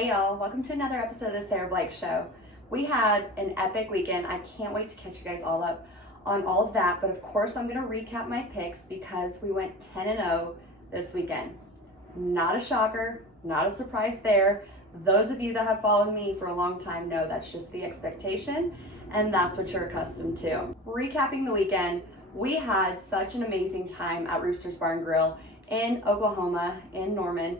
Hey y'all, welcome to another episode of the Sarah Blake Show. We had an epic weekend. I can't wait to catch you guys all up on all of that, but of course I'm going to recap my picks because we went 10-0 this weekend. Not a shocker, not a surprise there. Those of you that have followed me for a long time know that's just the expectation, and that's what you're accustomed to. Recapping the weekend, we had such an amazing time at Rooster's Bar and Grill in Oklahoma, in Norman.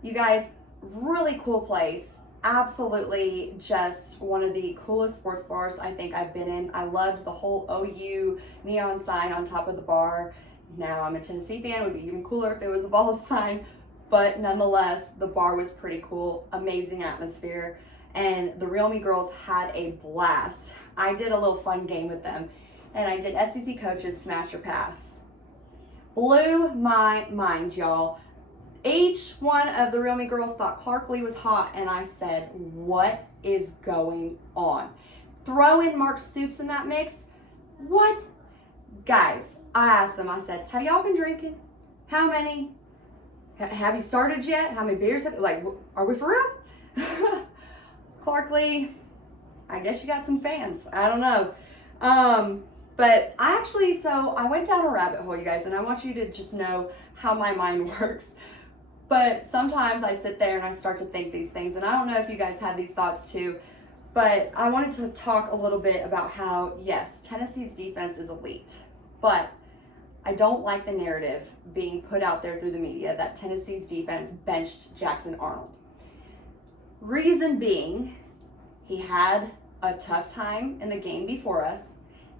You guys, really cool place. Absolutely just one of the coolest sports bars I think I've been in. I loved the whole OU neon sign on top of the bar. Now I'm a Tennessee fan, it would be even cooler if it was a Vols sign, but nonetheless, the bar was pretty cool, amazing atmosphere, and the Real Me girls had a blast. I did a little fun game with them, and I did SEC Coaches Smash or Pass. Blew my mind, y'all. Each one of the Real Me girls thought Clark Lee was hot, and I said, what is going on? Throw in Mark Stoops in that mix? What? Guys, I asked them, I said, have y'all been drinking? How many? Have you started yet? How many beers have, like, are we for real? Clark Lee, I guess you got some fans. I don't know. But I went down a rabbit hole, you guys, and I want you to just know how my mind works. But sometimes I sit there and I start to think these things, and I don't know if you guys had these thoughts too, but I wanted to talk a little bit about how, yes, Tennessee's defense is elite, but I don't like the narrative being put out there through the media that Tennessee's defense benched Jackson Arnold. Reason being, he had a tough time in the game before us,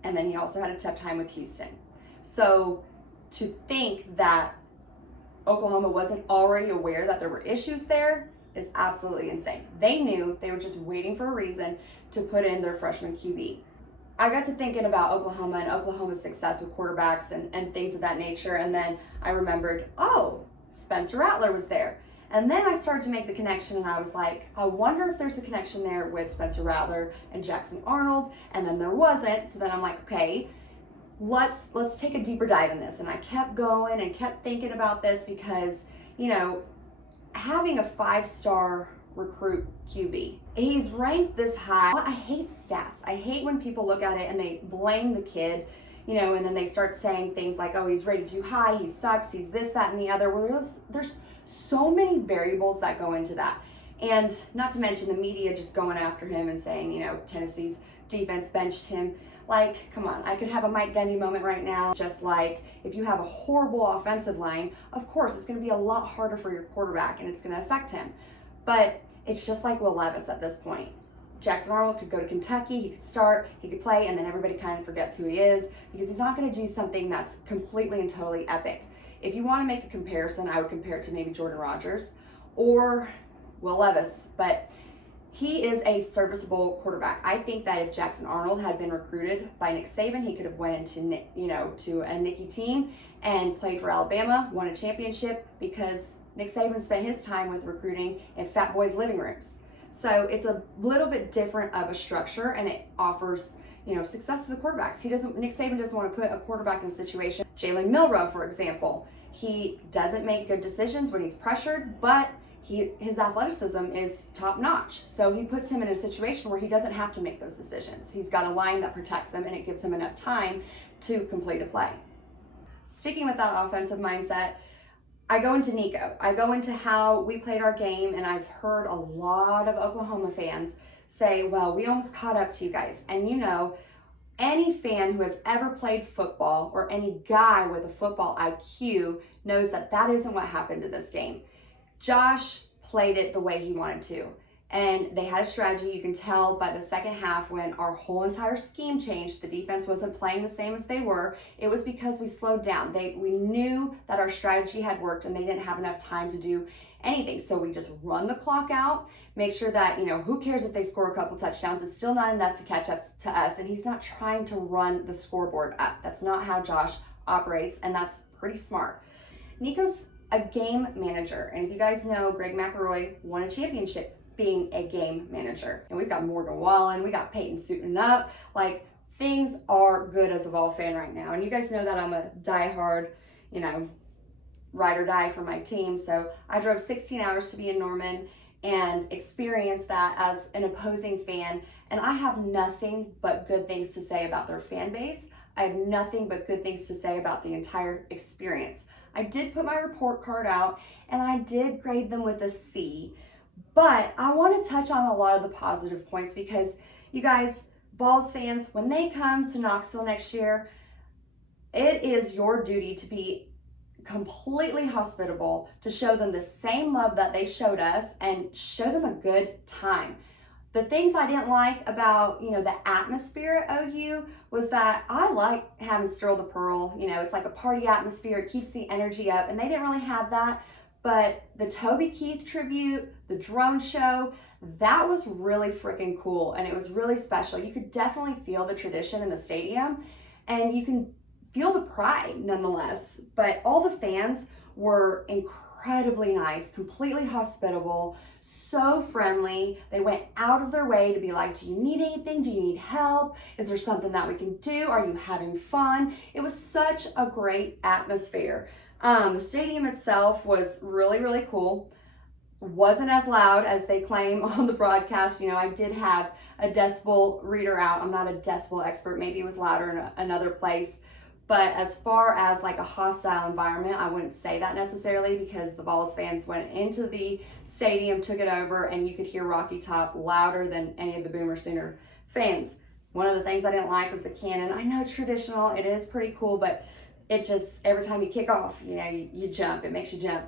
and then he also had a tough time with Houston. So to think that Oklahoma wasn't already aware that there were issues there is absolutely insane. They knew, they were just waiting for a reason to put in their freshman QB. I got to thinking about Oklahoma and Oklahoma's success with quarterbacks and things of that nature, and then I remembered, oh, Spencer Rattler was there. And then I started to make the connection, and I was like, I wonder if there's a connection there with Spencer Rattler and Jackson Arnold, and then there wasn't. So then I'm like, okay, let's take a deeper dive in this. And I kept going and kept thinking about this because, you know, having a 5-star recruit QB, he's ranked this high. I hate stats. I hate when people look at it and they blame the kid, you know, and then they start saying things like, oh, he's rated too high, he sucks, he's this, that, and the other. Where there's so many variables that go into that. And not to mention the media just going after him and saying, you know, Tennessee's defense benched him. Like, come on, I could have a Mike Gundy moment right now. Just like if you have a horrible offensive line, of course, it's going to be a lot harder for your quarterback and it's going to affect him. But it's just like Will Levis at this point. Jackson Arnold could go to Kentucky, he could start, he could play, and then everybody kind of forgets who he is because he's not going to do something that's completely and totally epic. If you want to make a comparison, I would compare it to maybe Jordan Rodgers or Will Levis, but he is a serviceable quarterback. I think that if Jackson Arnold had been recruited by Nick Saban, he could have went into, you know, to a Nicky team and played for Alabama, won a championship because Nick Saban spent his time with recruiting in fat boys' living rooms. So it's a little bit different of a structure, and it offers, you know, success to the quarterbacks. Nick Saban doesn't want to put a quarterback in a situation. Jalen Milroe, for example, he doesn't make good decisions when he's pressured, but his athleticism is top notch. So he puts him in a situation where he doesn't have to make those decisions. He's got a line that protects him and it gives him enough time to complete a play. Sticking with that offensive mindset, I go into Nico. I go into how we played our game, and I've heard a lot of Oklahoma fans say, well, we almost caught up to you guys. And you know, any fan who has ever played football or any guy with a football IQ knows that that isn't what happened in this game. Josh played it the way he wanted to, and they had a strategy. You can tell by the second half when our whole entire scheme changed, the defense wasn't playing the same as they were. It was because we slowed down. We knew that our strategy had worked and they didn't have enough time to do anything. So we just run the clock out, make sure that, you know, who cares if they score a couple touchdowns? It's still not enough to catch up to us. And he's not trying to run the scoreboard up. That's not how Josh operates, and that's pretty smart. Nico's a game manager, and if you guys know, Greg McElroy won a championship being a game manager, and we've got Morgan Wallen, we got Peyton suiting up. Like, things are good as a Vol fan right now, and you guys know that I'm a diehard, you know, ride or die for my team. So I drove 16 hours to be in Norman, and experience that as an opposing fan. And I have nothing but good things to say about their fan base. I have nothing but good things to say about the entire experience. I did put my report card out and I did grade them with a C, but I want to touch on a lot of the positive points because you guys, Vols fans, when they come to Knoxville next year, it is your duty to be completely hospitable, to show them the same love that they showed us and show them a good time. The things I didn't like about, the atmosphere at OU was that I like having Stir the Pearl. It's like a party atmosphere. It keeps the energy up, and they didn't really have that. But the Toby Keith tribute, the drone show, that was really freaking cool, and it was really special. You could definitely feel the tradition in the stadium, and you can feel the pride nonetheless. But all the fans were incredibly nice, completely hospitable, so friendly. They went out of their way to be like, do you need anything? Do you need help? Is there something that we can do? Are you having fun? It was such a great atmosphere. The stadium itself was really, really cool. Wasn't as loud as they claim on the broadcast. I did have a decibel reader out. I'm not a decibel expert. Maybe it was louder in another place. But as far as like a hostile environment, I wouldn't say that necessarily because the Vols fans went into the stadium, took it over, and you could hear Rocky Top louder than any of the Boomer Sooner fans. One of the things I didn't like was the cannon. I know it's traditional, it is pretty cool, but it just, every time you kick off, you jump, it makes you jump.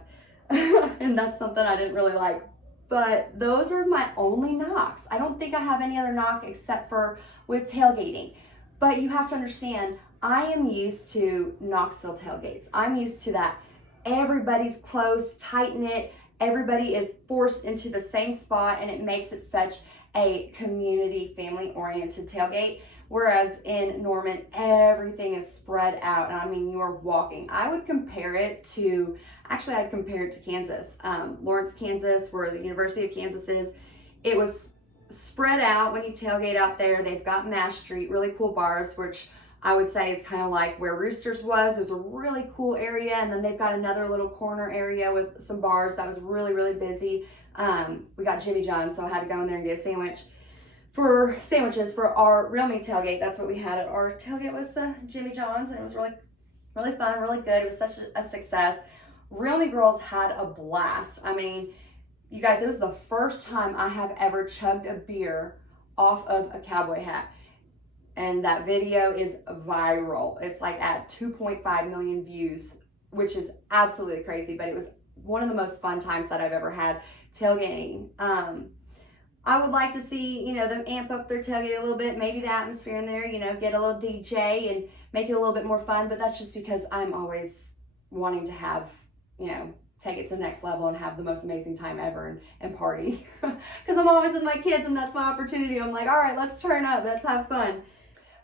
And that's something I didn't really like. But those are my only knocks. I don't think I have any other knock except for with tailgating. But you have to understand, I am used to Knoxville tailgates. I'm used to that. Everybody's close, tight-knit. Everybody is forced into the same spot, and it makes it such a community, family-oriented tailgate. Whereas in Norman, everything is spread out. And I mean, you are walking. I'd compare it to Kansas. Lawrence, Kansas, where the University of Kansas is. It was spread out when you tailgate out there. They've got Mash Street, really cool bars, which I would say is kind of like where Roosters was. It was a really cool area. And then they've got another little corner area with some bars that was really, really busy. We got Jimmy John's, so I had to go in there and get a sandwiches for our Real Meat tailgate. That's what we had at our tailgate, was the Jimmy John's, and it was really, really fun, really good. It was such a success. Real Meat girls had a blast. I mean, you guys, it was the first time I have ever chugged a beer off of a cowboy hat. And that video is viral. It's like at 2.5 million views, which is absolutely crazy, but it was one of the most fun times that I've ever had tailgating. I would like to see, them amp up their tailgate a little bit, maybe the atmosphere in there, get a little DJ and make it a little bit more fun, but that's just because I'm always wanting to have, take it to the next level and have the most amazing time ever and party. Because I'm always with my kids and that's my opportunity. I'm like, all right, let's turn up, let's have fun.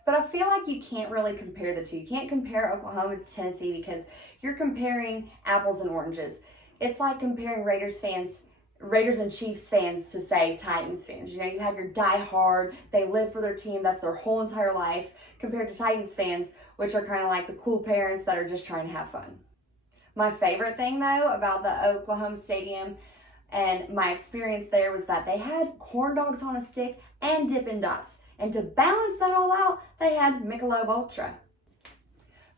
But I feel like you can't really compare the two. You can't compare Oklahoma to Tennessee because you're comparing apples and oranges. It's like comparing Raiders and Chiefs fans to, say, Titans fans. You have your die-hard, they live for their team, that's their whole entire life, compared to Titans fans, which are kind of like the cool parents that are just trying to have fun. My favorite thing, though, about the Oklahoma Stadium and my experience there was that they had corn dogs on a stick and Dippin' Dots. And to balance that all out, they had Michelob Ultra.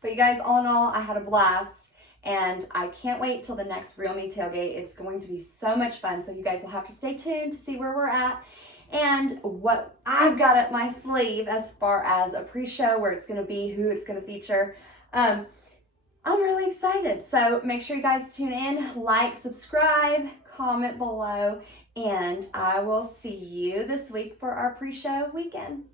But you guys, all in all, I had a blast. And I can't wait till the next Real Me tailgate. It's going to be so much fun. So you guys will have to stay tuned to see where we're at and what I've got up my sleeve as far as a pre-show, where it's going to be, who it's going to feature. I'm really excited. So make sure you guys tune in, like, subscribe, comment below, and I will see you this week for our pre-show weekend.